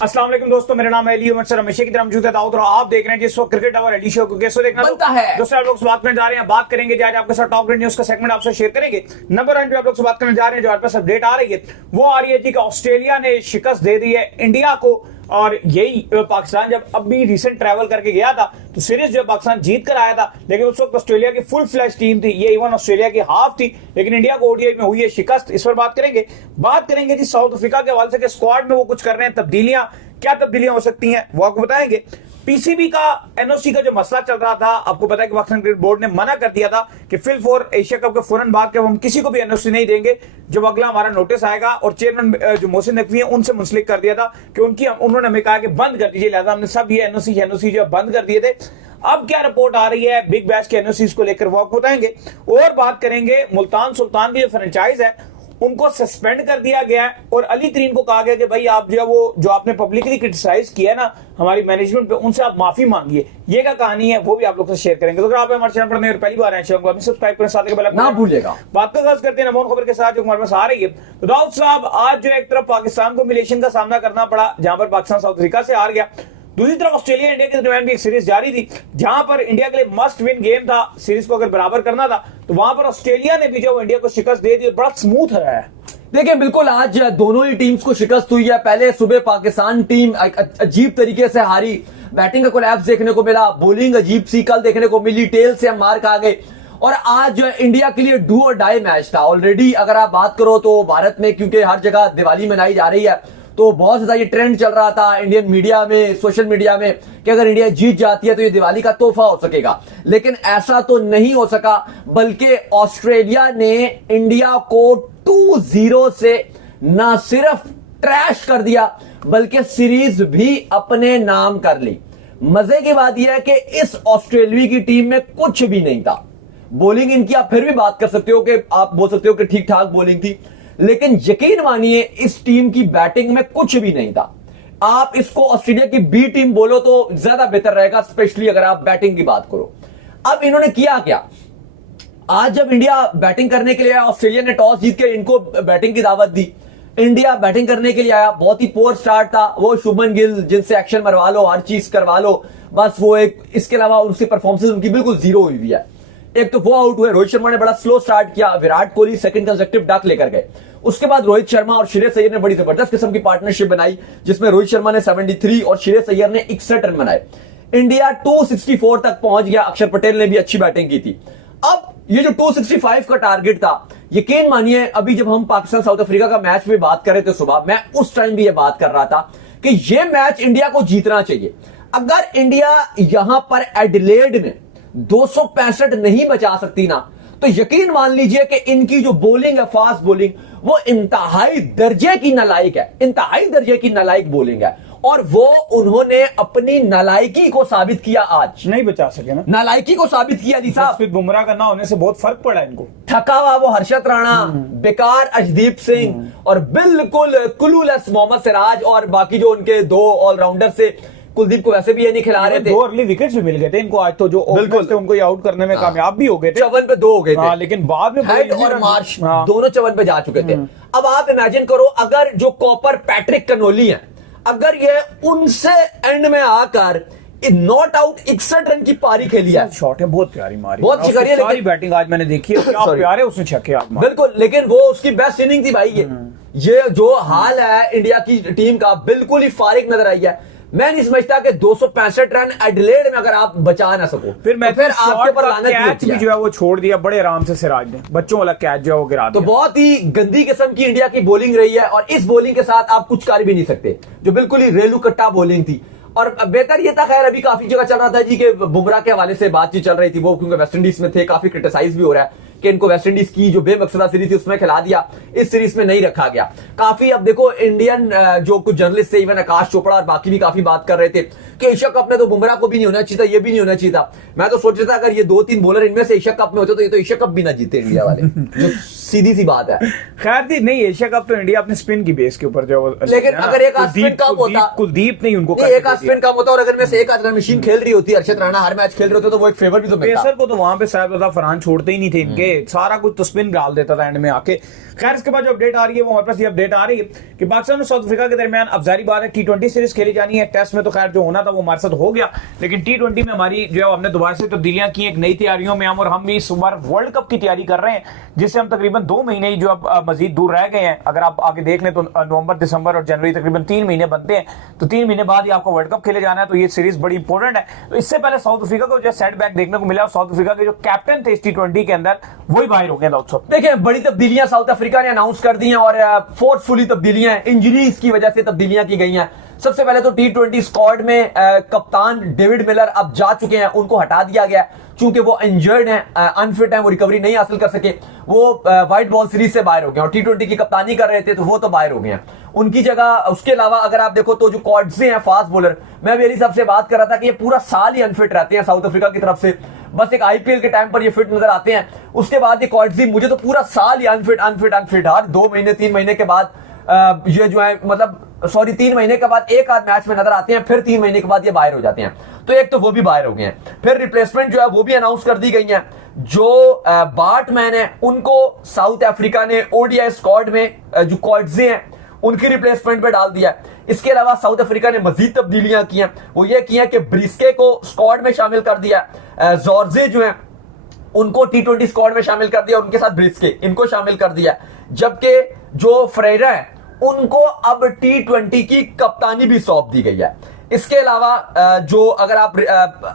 अस्सलाम वालेकुम दोस्तों, मेरा नाम है अली उमर सर, हमेशा की तरह मौजूद है दाऊद और आप देख रहे हैं जिस वक्त क्रिकेट और अली शो को कैसे देखना बनता है। दोस्तों आप लोग से बात करने जा रहे हैं, बात करेंगे आज आपके साथ टॉप न्यूज का सेगमेंट आपसे शेयर करेंगे। नंबर 1 पे आप लोग से बात करने जा रहे हैं, जो आपके पास अपडेट आ रही है वो आ रही है कि ऑस्ट्रेलिया ने शिकस्त दे दी है इंडिया को। और यही पाकिस्तान जब अभी रिसेंट ट्रैवल करके गया था तो सीरीज जो पाकिस्तान जीत कर आया था, लेकिन उस वक्त ऑस्ट्रेलिया की फुल फ्लैश टीम थी, ये इवन ऑस्ट्रेलिया की हाफ थी, लेकिन इंडिया को ओडीआई में हुई है शिकस्त। इस पर बात करेंगे जी साउथ अफ्रीका के हवाले से स्क्वाड में वो कुछ कर रहे हैं, तब्दीलियां क्या तब्दीलियां हो सकती हैं वो आपको बताएंगे। पीसीबी का एनओसी का जो मसला चल रहा था, आपको पता है कि पाकिस्तान क्रिकेट बोर्ड ने मना कर दिया था कि फिल फॉर एशिया कप के फौरन बाद के हम किसी को भी एनओसी नहीं देंगे जब अगला हमारा नोटिस आएगा। और चेयरमैन जो मोहसिन नकवी है उनसे मुंसलिक कर दिया था कि उन्होंने हमें कहा कि बंद कर दीजिए, लिहाजा हमने सब ये एनओसी जो बंद कर दिए थे। अब क्या रिपोर्ट आ रही है बिग बैश के एनओसी को लेकर वो आपको बताएंगे। और बात करेंगे मुल्तान सुल्तान की जो फ्रेंचाइज है उनको सस्पेंड कर दिया गया है और अली तरीन को कहा गया कि भाई आप जो आपने पब्लिकली क्रिटिसाइज किया ना हमारी मैनेजमेंट पे, उनसे आप माफी मांगिए। ये क्या कहानी है वो भी आप लोग से शेयर करेंगे। तो अगर आप हमारे चैनल पर नए और पहली बार आए सब्सक्राइब करें, साथ के ना भूलिएगा। बात का खास करते हैं नमोन खबर के साथ जो हमारे पास आ रही है। तो दाऊद साहब, आज जो एक तरफ पाकिस्तान को मिलेशन का सामना करना पड़ा जहां पर पाकिस्तान साउथ अफ्रीका से हार गया, दूसरी तरफ ऑस्ट्रेलिया इंडिया के दरमियान भी एक सीरीज जारी थी जहां पर इंडिया के लिए मस्ट विन गेम था। सीरीज को अगर बराबर करना था तो वहां पर ऑस्ट्रेलिया ने भी जो इंडिया को शिकस्त दे दी और बड़ा स्मूथ है। देखिए बिल्कुल, आज दोनों ही टीम्स को शिकस्त हुई है। पहले सुबह पाकिस्तान टीम अजीब तरीके से हारी, बैटिंग का कोलैप्स देखने को मिला, बॉलिंग अजीब सी कल देखने को मिली, टेल से हम मार खा गए। और आज इंडिया के लिए डू और डाई मैच था। ऑलरेडी अगर आप बात करो तो भारत में क्योंकि हर जगह दिवाली मनाई जा रही है तो बहुत ज्यादा ये ट्रेंड चल रहा था इंडियन मीडिया में, सोशल मीडिया में, कि अगर इंडिया जीत जाती है तो ये दिवाली का तोहफा हो सकेगा। लेकिन ऐसा तो नहीं हो सका, बल्कि ऑस्ट्रेलिया ने इंडिया को 2-0 से ना सिर्फ ट्रैश कर दिया बल्कि सीरीज भी अपने नाम कर ली। मजे की बात यह है कि इस ऑस्ट्रेलिया की टीम में कुछ भी नहीं था। बॉलिंग इनकी आप फिर भी बात कर सकते हो कि आप बोल सकते हो कि ठीक ठाक बॉलिंग थी, लेकिन यकीन मानिए इस टीम की बैटिंग में कुछ भी नहीं था। आप इसको ऑस्ट्रेलिया की बी टीम बोलो तो ज्यादा बेहतर रहेगा, स्पेशली अगर आप बैटिंग की बात करो। अब इन्होंने किया क्या, आज जब इंडिया बैटिंग करने के लिए आया, ऑस्ट्रेलिया ने टॉस जीत के इनको बैटिंग की दावत दी। इंडिया बैटिंग करने के लिए आया, बहुत ही पोर स्टार्ट था। वो शुभमन गिल जिनसे एक्शन मरवा लो, हर चीज करवा लो, बस वो एक, इसके अलावा उनकी परफॉर्मेंस उनकी बिल्कुल जीरो हुई है। एक तो वो आउट हुए, रोहित शर्मा ने बड़ा स्लो स्टार्ट किया, Virat Kohli second consecutive duck लेकर गए। उसके बाद रोहित शर्मा और श्रेयस अय्यर ने बड़ी जबरदस्त किस्म की पार्टनरशिप बनाई जिसमें रोहित शर्मा ने 73 और श्रेयस अय्यर ने 61 रन बनाए। इंडिया 264 तक पहुंच गया। अक्षर पटेल ने भी अच्छी बैटिंग की थी। अब ये जो 265 का टारगेट था, यकीन मानिए अभी जब हम पाकिस्तान साउथ अफ्रीका का मैच में बात कर रहे थे सुबह, मैं उस टाइम भी ये बात कर रहा था कि ये मैच इंडिया को जीतना चाहिए। अगर इंडिया यहां पर एडिलेड में 265 नहीं बचा सकती ना, तो यकीन मान लीजिए कि इनकी जो बॉलिंग है, फास्ट बॉलिंग, वो इंतहाई दर्जे की नालायक है, इंतहाई दर्जे की नालायक बॉलिंग है। और वो उन्होंने अपनी नालायकी को साबित किया, आज नहीं बचा सके ना, नालायकी को साबित किया। अली साहब, बुमराह का ना होने से बहुत फर्क पड़ा इनको। थका हुआ वो हर्षद राणा, बेकार अर्शदीप सिंह और बिल्कुल क्लूलेस मोहम्मद सिराज और बाकी जो उनके दो ऑलराउंडर से, कुलदीप को वैसे भी ये नहीं खिला रहे थे। 2 अर्ली विकेट्स भी मिल गए थे इनको आज, तो जो ओपनर्स थे उनको ये आउट करने में कामयाब भी हो गए थे। 54 पे 2 हो गए थे, लेकिन बाद में हेड और मार्श दोनों 54 पे जा चुके थे। अब आप इमेजिन करो, अगर जो कॉपर पैट्रिक कनोली है, अगर ये उनसे एंड में आकर नॉट आउट 61 रन की पारी खेली है। शॉट है, बहुत प्यारी मारी, बहुत अच्छी करी है, सारी बैटिंग आज मैंने देखी है, क्या प्यारे उसने छक्के बिल्कुल। लेकिन वो उसकी बेस्ट इनिंग थी भाई। ये जो हाल है इंडिया की टीम का, बिल्कुल ही फारिग नजर आई है। मैं नहीं समझता कि 265 रन एडिलेड में अगर आप बचा ना सको, फिर आपके ऊपर लानत कैच भी जो है वो छोड़ दिया बड़े आराम से सिराज ने, बच्चों वाला कैच जो है वो गिरा दिया। तो बहुत ही गंदी किस्म की इंडिया की बॉलिंग रही है और इस बॉलिंग के साथ आप कुछ कर भी नहीं सकते, जो बिल्कुल ही रेलू कट्टा बॉलिंग थी। और बेहतर ये था, खैर अभी काफी जगह चल रहा था जी कि बुमराह के हवाले से बातचीत चल रही थी, वो क्योंकि वेस्ट इंडीज में थे, काफी क्रिटिसाइज भी हो रहा है कि इनको वेस्ट इंडीज की जो बेमकसदा सीरीज थी उसमें खिला दिया, इस सीरीज में नहीं रखा गया। काफी अब देखो इंडियन जो कुछ जर्नलिस्ट थे, इवन आकाश चोपड़ा और बाकी भी काफी बात कर रहे थे कि एशिया कप में तो बुमराह को भी नहीं होना चाहिए था, ये भी नहीं होना चाहिए था। मैं तो सोच रहा था अगर ये 2-3 बॉलर इनमें से एशिया कप में होते तो ये तो एशिया कप भी ना जीते इंडिया वाले। जो सीधी सी बात है। खैर थी नहीं, एशिया कप तो इंडिया अपने स्पिन की बेस के ऊपर जो लेकिन अगर एक आध स्पिन कम होता, कुलदीप नहीं उनको एक आध स्पिन कम होता और अगर में से एक आध रन मशीन खेल रही होती, अर्शद राणा हर मैच खेल रहे होते तो वो एक फेवर भी तो मिलता। पेसर को तो वहां पे साहब फरहान छोड़ते ही नहीं थे इनके, सारा कुछ तो स्पिन डाल देता था एंड में आके। खैर इसके बाद जो अपडेट आ रही है वो हमारे पास ये अपडेट आ रही है कि पाकिस्तान और साउथ अफ्रीका के दरमियान अब जारी बात है T20 सीरीज खेली जानी है। टेस्ट में तो खैर जो होना था वो हमारे साथ हो गया, लेकिन T20 में हमारी जो है हमने दोबारा से तब्दीलियां की, एक नई तैयारियों में हम, और हम भी इस बार वर्ल्ड कप की तैयारी कर रहे हैं, जिससे हम तकरीबन 2 महीने ही जो अब मजीद दूर रह गए हैं। अगर आप आगे देख लें तो नवंबर, दिसंबर और जनवरी तकरीबन 3 महीने बनते हैं, तो 3 महीने बाद ही आपको वर्ल्ड कप खेले जाना है, तो ये सीरीज बड़ी इंपॉर्टेंट है। तो इससे पहले साउथ अफ्रीका को जो सेटबैक देखने को मिला और साउथ अफ्रीका के जो कैप्टन थे इस T20 के अंदर वही बाहर हो गए दाऊद साहब। देखिए बड़ी तब्दीलियां साउथ अफ्रीका ने अनाउंस कर दी हैं और फोर्सफुली तब्दीलियां, इंजरीज की वजह से तब्दीलियां की गई हैं। सबसे पहले तो T20 स्क्वाड में कप्तान डेविड मिलर अब जा चुके हैं, उनको हटा दिया गया क्योंकि वो इंजर्ड हैं, अनफिट हैं, वो रिकवरी नहीं हासिल कर सके, वो व्हाइट बॉल सीरीज से बाहर हो गए और T20 की कप्तानी कर रहे थे तो वो तो बाहर हो गए हैं। उनकी जगह उसके अलावा अगर आप देखो तो जो कॉड्से हैं फास्ट बॉलर, मैं अली साहब से बात कर रहा था कि ये पूरा साल ही अनफिट रहते हैं साउथ अफ्रीका की तरफ से, बस एक IPL के टाइम पर ये फिट नजर आते हैं, उसके बाद ये कॉड्सी मुझे तो पूरा साल ही अनफिट हर 2 महीने 3 महीने के बाद ये जो है मतलब 3 महीने के बाद एक आध मैच में नजर आते हैं, फिर 3 महीने के बाद ये बाहर हो जाते हैं। तो एक तो वो भी बाहर हो गए हैं, फिर रिप्लेसमेंट जो है वो भी अनाउंस कर दी गई है। जो बार्टमैन है उनको साउथ अफ्रीका ने ODI स्क्वाड में जो कॉड्से हैं उनकी रिप्लेसमेंट पे डाल दिया। इसके अलावा साउथ अफ्रीका ने मजीद तब्दीलियां की हैं, वो ये की हैं कि ब्रिस्के को स्क्वाड में शामिल कर दिया, जॉर्जे जो है उनको T20 स्क्वाड में शामिल कर दिया, उनके साथ ब्रिस्के इनको शामिल कर दिया, जबकि जो फ्रेरा है उनको अब T20 की कप्तानी भी सौंप दी गई है। इसके अलावा जो अगर आप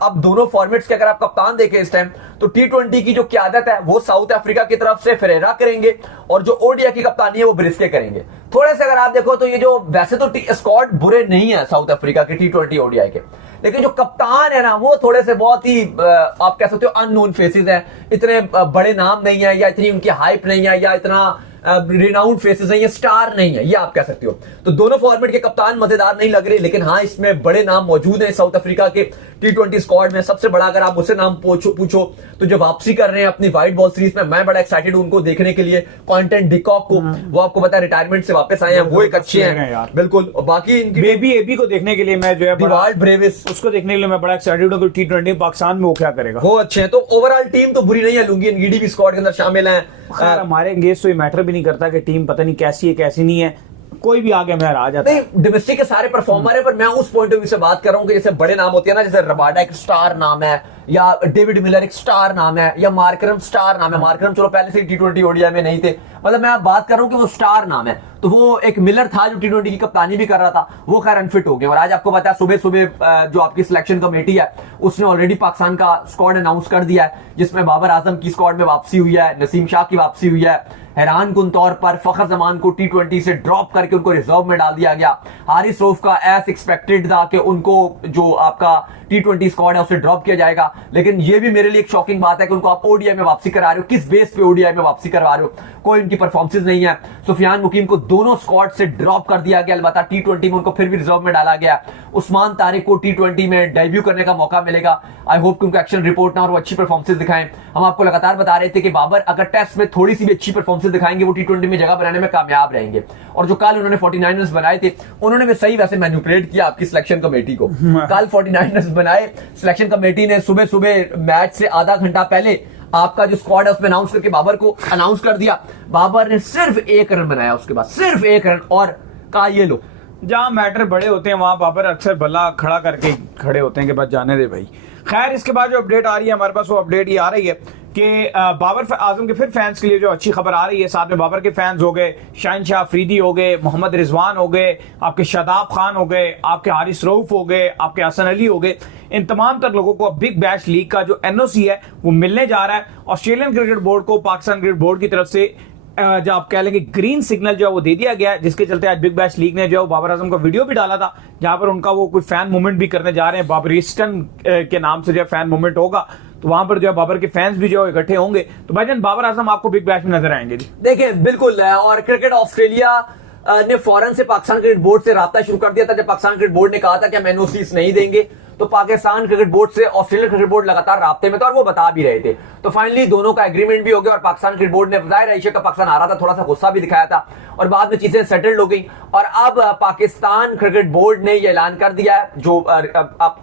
अब दोनों फॉर्मेट्स के अगर आप कप्तान देखें इस टाइम तो T20 की जो क्यादत है वो साउथ अफ्रीका की तरफ से फेरेरा करेंगे और जो ODI की कप्तानी है वो ब्रिस्के करेंगे। थोड़े से अगर आप देखो तो ये जो वैसे तो स्क्वाड बुरे नहीं है साउथ अफ्रीका के T20 ODI के, लेकिन जो कप्तान है ना वो थोड़े से बहुत ही आप कह सकते हो अननोन फेसेस हैं, इतने बड़े नाम नहीं है या इतनी उनकी हाइप नहीं है या इतना रिनाउंड फेसेस हैं, ये स्टार नहीं है, ये आप कह सकते हो। तो दोनों फॉर्मेट के कप्तान मजेदार नहीं लग रहे, लेकिन हाँ इसमें बड़े नाम मौजूद हैं साउथ अफ्रीका के T20 स्क्वाड में। सबसे बड़ा अगर आप मुझसे नाम पूछो तो जो वापसी कर रहे हैं अपनी व्हाइट बॉल सीरीज में, मैं बड़ा एक्साइटेड हूं उनको देखने के लिए, क्वांटन डिकॉक को, वो आपको पता है रिटायरमेंट से वापस आए हैं, वो एक अच्छे हैं बिल्कुल। बाकी इनकी बेबी एबी को देखने के लिए मैं जो है डिवाल्ड ब्रेविस उसको देखने के लिए मैं बड़ा एक्साइटेड हूं कि T20 पाकिस्तान में वो क्या करेगा। वो अच्छे हैं, तो ओवरऑल टीम तो बुरी नहीं है, लुंगी एनगीडी भी स्क्वाड के अंदर शामिल है। हमारे अंगेज तो ये मैटर भी नहीं करता कि टीम पता नहीं कैसी है कैसी नहीं है, कोई भी आगे मैं आ जाता है। नहीं डोमेस्टिक के सारे परफॉर्मर है, पर मैं उस पॉइंट ऑफ व्यू से बात कर रहा हूं कि जैसे बड़े नाम होते हैं ना, जैसे रबाडा एक स्टार नाम है या डेविड मिलर एक स्टार नाम है या मार्करम स्टार नाम है। मार्करम चलो पहले से T20 ODI में नहीं थे, मतलब मैं आप बात कर रहा हूं कि वो स्टार नाम है। तो वो एक मिलर था जो T20 की कप्तानी भी कर रहा था, वो खैर अनफिट हो गया और आज आपको पता है सुबह सुबह जो आपकी सिलेक्शन कमेटी है उसने ऑलरेडी पाकिस्तान का स्क्वाड अनाउंस कर दिया है, जिसमें बाबर आजम की स्क्वाड में वापसी हुई है, नसीम शाह की वापसी हुई है, हैरान कुन तौर पर फखर जमान को T20 से ड्रॉप करके उनको रिजर्व में डाल दिया गया। हारिस रऊफ का एज एक्सपेक्टेड था कि उनको जो आपका T20 स्क्वाड है उसे ड्रॉप किया जाएगा, लेकिन ये भी मेरे लिए एक शॉकिंग बात है कि उनको आप ODI में वापसी करा रहे हो, किस बेस पे ODI में वापसी करवा रहे हो, कोई उनकी परफॉर्मेंस नहीं है। सुफियान मुकीम को दोनों स्क्वाड से ड्रॉप कर दिया गया, अलबत्ता T20 में उनको फिर भी रिजर्व में डाला गया। उस्मान तारिक को T20 में डेब्यू करने का मौका मिलेगा, आई होप कि उनको एक्शन रिपोर्ट ना और वो अच्छी परफॉर्मेंस दिखाएं। हम आपको लगातार बता रहे थे कि बाबर अगर टेस्ट में थोड़ी सी भी अच्छी परफॉर्मेंस दिखाएंगे वो T20 में जगह बनाने में कामयाब रहेंगे, और जो कल उन्होंने 49 रन बनाए थे उन्होंने भी सही वैसे मैनिपुलेट किया आपकी सिलेक्शन कमेटी को। कल 49 रन बनाए, सिलेक्शन कमेटी ने सुबह सुबह मैच से आधा घंटा पहले आपका जो स्क्वाड है उसमें अनाउंस करके बाबर को अनाउंस कर दिया। बाबर ने सिर्फ 1 रन बनाया, उसके बाद सिर्फ 1 रन, और कहा ये लो। जहां मैटर बड़े होते हैं वहां बाबर अक्सर बल्ला खड़ा करके खड़े होते हैं कि बस जाने दे भाई। खैर इसके बाद जो अपडेट आ रही है हमारे पास, वो अपडेट ये आ रही है कि बाबर आजम के फिर फैंस के लिए जो अच्छी खबर आ रही है, साथ में बाबर के फैंस हो गए, शाहिन शाह अफरीदी हो गए, मोहम्मद रिजवान हो गए, आपके शादाब खान हो गए, आपके हारिस रऊफ हो गए, आपके हसन अली हो गए, इन तमाम तर लोगों को अब बिग बैश लीग का जो NOC है वो मिलने जा रहा है। ऑस्ट्रेलियन क्रिकेट बोर्ड को पाकिस्तान क्रिकेट बोर्ड की तरफ से जो आप कह लेंगे ग्रीन सिग्नल जो है वो दे दिया गया है, जिसके चलते आज बिग बैश लीग ने जो है बाबर आजम का वीडियो भी डाला था, जहां पर उनका वो कोई फैन मूवमेंट भी करने जा रहे हैं, बाबरिस्टन के नाम से जो है फैन मूवमेंट होगा, तो वहां पर जो है बाबर के फैंस भी जो है इकट्ठे होंगे। तो भाईजान बाबर आजम आपको बिग बैश में नजर आएंगे जी। देखिए बिल्कुल, और क्रिकेट ऑस्ट्रेलिया ने फौरन से पाकिस्तान क्रिकेट बोर्ड से राब्ता शुरू कर दिया था जब पाकिस्तान क्रिकेट बोर्ड ने कहा था कि हम NOCs नहीं देंगे, तो पाकिस्तान क्रिकेट बोर्ड से ऑस्ट्रेलियन क्रिकेट बोर्ड लगातार राब्ते में था और वो बता भी रहे थे। तो फाइनली दोनों का एग्रीमेंट भी हो गया और पाकिस्तान क्रिकेट बोर्ड ने बताया, एशिया का पाकिस्तान आ रहा था, थोड़ा सा गुस्सा भी दिखाया था और बाद में चीजें सेटल्ड हो गई। और अब पाकिस्तान क्रिकेट बोर्ड ने यह ऐलान कर दिया है, जो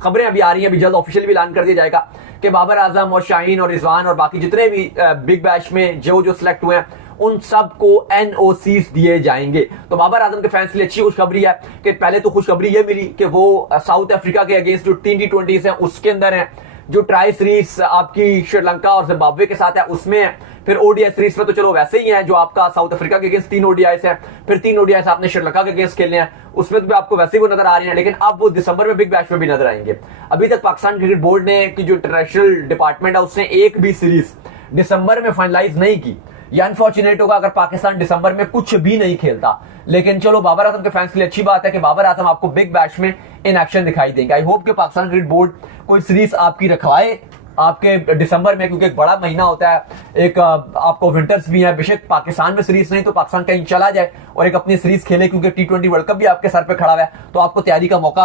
खबरें अभी आ रही हैं, अभी जल्द ऑफिशियल भी ऐलान कर दिया जाएगा कि बाबर आजम और शाहीन और रिजवान और बाकी जितने भी बिग बैश में जो सिलेक्ट हुए हैं उन सबको एनओसीज दिए जाएंगे। तो बाबर आजम के फैंस के लिए अच्छी खुशखबरी है कि पहले तो खुशखबरी ये मिली कि वो साउथ अफ्रीका के अगेंस्ट जो T20s हैं उसके अंदर हैं, जो ट्राई सीरीज आपकी श्रीलंका और जिम्बाब्वे के साथ है उसमें है, फिर ओडीआई सीरीज में तो चलो वैसे ही है जो आपका साउथ अफ्रीका के अगेंस्ट 3 ओडीआईस है, फिर 3 ओडीआईस आपने श्रीलंका के अगेंस्ट खेलने हैं, उसमें तो भी आपको वैसे ही वो नजर आ रही है, लेकिन अब वो दिसंबर में बिग बैश में भी नजर आएंगे। अभी तक पाकिस्तान क्रिकेट बोर्ड ने की जो इंटरनेशनल डिपार्टमेंट है उसने एक भी सीरीज दिसंबर में फाइनलाइज नहीं की। ये अनफॉर्चुनेट होगा अगर पाकिस्तान दिसंबर में कुछ भी नहीं खेलता, लेकिन चलो बाबर आजम के फैंस के लिए अच्छी बात है कि बाबर आजम आपको बिग बैश में इन एक्शन दिखाई देंगे। आई होप कि पाकिस्तान क्रिकेट बोर्ड कोई सीरीज आपकी रखवाए आपके दिसंबर में, क्योंकि एक बड़ा महीना होता है, एक आपको विंटर्स भी है, बेशक पाकिस्तान में सीरीज नहीं तो पाकिस्तान कहीं चला जाए और एक अपनी सीरीज खेले, क्योंकि T20 वर्ल्ड कप भी आपके सर पे खड़ा हुआ है, तो आपको तैयारी का मौका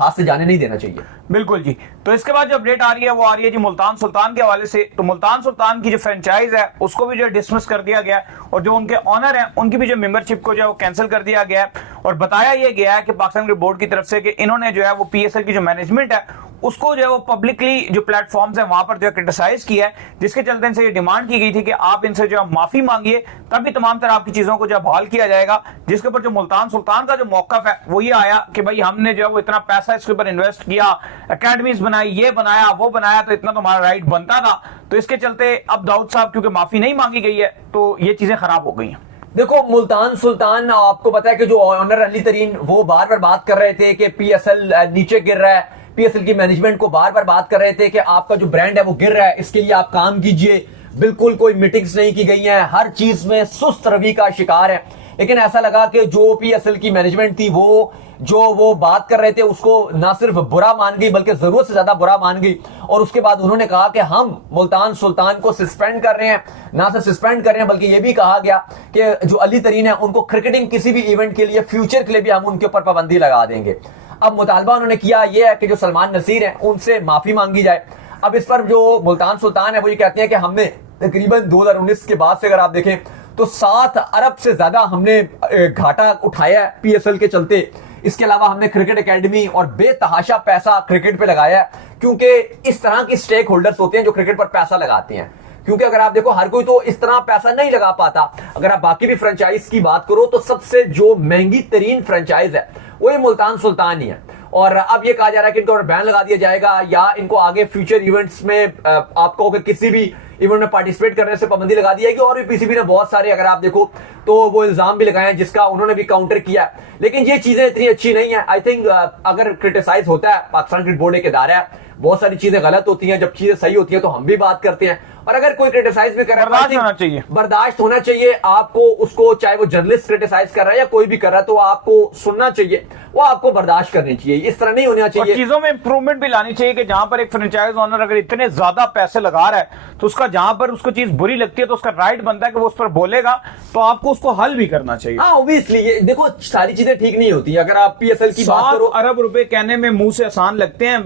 हाथ से जाने नहीं देना चाहिए। बिल्कुल जी। तो इसके बाद जो अपडेट आ रही है वो आ रही है जी मुल्तान सुल्तान के हवाले से। तो मुल्तान सुल्तान की जो फ्रेंचाइज है उसको भी जो डिसमिस कर दिया गया है और जो उनके ऑनर है उनकी भी जो मेंबरशिप को जो है वो कैंसिल कर दिया गया है और बताया यह गया है कि पाकिस्तान क्रिकेट बोर्ड की तरफ से कि इन्होंने जो है वो PSL की जो मैनेजमेंट है उसको जो है वो पब्लिकली जो प्लेटफॉर्म्स है वहां पर जो है क्रिटिसाइज किया है, जिसके चलते इनसे ये डिमांड की गई थी कि आप इनसे जो है माफी मांगिए, तभी तमाम तरह आपकी चीजों को जो है बहाल किया जाएगा। जिसके ऊपर जो मुल्तान सुल्तान का जो मौकफ है वो ये आया कि भाई हमने जो है वो इतना पैसा इसके ऊपर इन्वेस्ट किया, अकेडमीज बनाई, ये बनाया वो बनाया, तो इतना तो हमारा राइट बनता था। तो इसके चलते अब दाऊद साहब क्योंकि माफी नहीं मांगी गई है तो ये चीजें खराब हो गई हैं। देखो मुल्तान सुल्तान, आपको पता है कि जो ऑनर अली तरीन वो बार बार बात कर रहे थे कि PSL नीचे गिर रहा है, PSL की मैनेजमेंट को बार बार बात कर रहे थे कि आपका जो ब्रांड है वो गिर रहा है, इसके लिए आप काम कीजिए। बिल्कुल कोई मीटिंग्स नहीं की गई हैं, हर चीज में सुस्त रवि का शिकार है। लेकिन ऐसा लगा कि जो PSL की मैनेजमेंट थी वो बात कर रहे थे उसको ना सिर्फ बुरा मान गई बल्कि जरूरत से ज्यादा बुरा मान गई। और उसके बाद उन्होंने कहा कि हम मुल्तान सुल्तान को सस्पेंड कर रहे हैं, ना सिर्फ सस्पेंड कर रहे हैं बल्कि यह भी कहा गया कि जो अली तरीन है उनको क्रिकेटिंग किसी भी इवेंट के लिए फ्यूचर के लिए भी हम उनके ऊपर पाबंदी लगा देंगे। अब मुतालबा उन्होंने किया यह है कि जो सलमान नसीर है उनसे माफी मांगी जाए। अब इस पर जो मुल्तान सुल्तान है वो ये कहते हैं कि हमने तकरीबन 2019 के बाद से अगर आप देखें तो 7 अरब से ज्यादा हमने घाटा उठाया है PSL के चलते। इसके अलावा हमने क्रिकेट एकेडमी और बेतहाशा पैसा क्रिकेट पे लगाया है, क्योंकि इस तरह के स्टेक होल्डर्स होते हैं जो क्रिकेट पर पैसा लगाते हैं। क्योंकि अगर आप देखो हर कोई तो इस तरह पैसा नहीं लगा पाता। अगर आप बाकी भी फ्रेंचाइज की बात करो तो सबसे जो महंगी तरीन फ्रेंचाइज है वो ये मुल्तान सुल्तान ही है। और अब ये कहा जा रहा है कि इनको बैन लगा दिया जाएगा या इनको आगे फ्यूचर इवेंट्स में आपको किसी भी इवेंट में पार्टिसिपेट करने से पाबंदी लगा दी जाएगी। और भी PCB ने बहुत सारे अगर आप देखो तो वो इल्जाम भी लगाए हैं जिसका उन्होंने भी काउंटर किया। लेकिन ये चीजें इतनी अच्छी नहीं है। आई थिंक अगर क्रिटिसाइज होता है, पाकिस्तान क्रिकेट बोर्ड एक इदारा है, बहुत सारी चीजें गलत होती हैं, जब चीजें सही होती हैं तो हम भी बात करते हैं। और अगर कोई क्रिटिसाइज भी कर रहा है बर्दाश्त होना चाहिए आपको उसको, चाहे वो जर्नलिस्ट क्रिटिसाइज कर रहा है या कोई भी कर रहा है तो आपको सुनना चाहिए, वो आपको बर्दाश्त करनी चाहिए। इस तरह नहीं होना चाहिए। चीजों में इंप्रूवमेंट भी लानी चाहिए कि जहां पर एक फ्रेंचाइज ओनर अगर इतने ज्यादा पैसे लगा रहा है तो उसका जहां पर उसको चीज बुरी लगती है तो उसका राइट बनता है कि वो उस पर बोलेगा, तो आपको उसको हल भी करना चाहिए। हाँ ऑब्वियसली, ये देखो सारी चीजें ठीक नहीं होती। अगर आप PSL की बात करो, 7 अरब रुपए कहने में मुंह से आसान लगते हैं,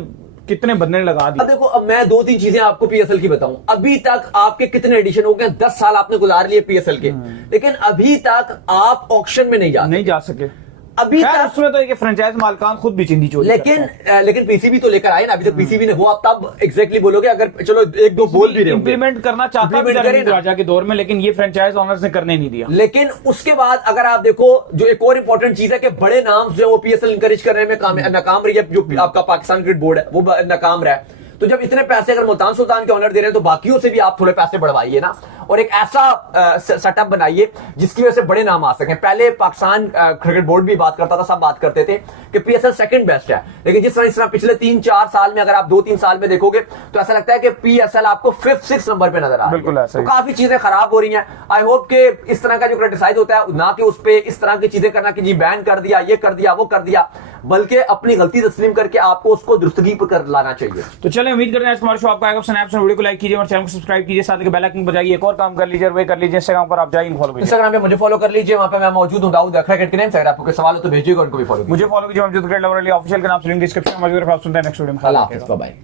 कितने बंदे ने लगा दिया। अब देखो, अब मैं 2-3 चीजें आपको PSL की बताऊं। अभी तक आपके कितने एडिशन हो गए? 10 साल आपने गुजार लिए PSL के, लेकिन अभी तक आप ऑक्शन में नहीं जा सके। अभी तक उसमें तो फ्रेंचाइज मालिकान खुद भी चिंदी चोरी लेकिन PCB तो लेकर आए ना। अभी तक PCB ने वो आप तब एग्जैक्टली बोलोगे, अगर चलो 1-2 बोल भी रहे इंप्लीमेंट करना चाहता है राजा के दौर में, लेकिन ये फ्रेंचाइज ओनर्स ने करने नहीं दिया। लेकिन उसके बाद अगर आप देखो जो एक और इंपॉर्टेंट चीज है कि बड़े नाम जो वो PSL इंकरेज करने में नाकाम रही है। जो आपका पाकिस्तान क्रिकेट बोर्ड है वो नाकाम रहा है। तो जब इतने पैसे अगर मुल्तान सुल्तान के ऑनर दे रहे हैं तो बाकियों से भी आप थोड़े पैसे बढ़वाइए ना, और एक ऐसा सेटअप बनाइए जिसकी वजह से बड़े नाम आ सकें। पहले पाकिस्तान क्रिकेट बोर्ड भी बात करता था, सब बात करते थे कि PSL सेकंड बेस्ट है, लेकिन जिस तरह पिछले 3-4 साल में, अगर आप 2-3 साल में देखोगे तो ऐसा लगता है कि PSL आपको 5th-6th नंबर पे नजर आ रहा है। तो काफी चीजें खराब हो रही हैं। आई होप कि इस तरह का जो क्रिटिसाइज होता है ना कि उस पर इस तरह की चीजें करना कि जी बैन कर दिया, ये कर दिया, वो कर दिया, बल्कि अपनी गलती तस्लीम करके आपको उसको दुरुस्तगी पर कर लाना चाहिए। तो चलें, उम्मीद करते हैं आज हमारा शो आपको आएगा पसंद। वीडियो को लाइक कीजिए और चैनल को सब्सक्राइब कीजिए, साथ ही बेल आइकन बजाइए। एक और काम कर लीजिए, वे कर लीजिए, इंस्टाग्राम पर आप जाइए फॉलो कीजिए। इंस्टाग्राम पे मुझे फॉलो कर लीजिए, वहां पे मैं मौजूद हूं दाऊद अखरा के नाम से। अगर आपको कोई सवाल हो तो भेजिएगा, उनको भी फॉलो मुझे फॉलो कीजिए, मौजूद ऑफिशियल के नाम से लिंक डिस्क्रिप्शन में मौजूद है। आप सुनते हैं नेक्स्ट वीडियो में। अल्लाह हाफिज़, बाय बाय।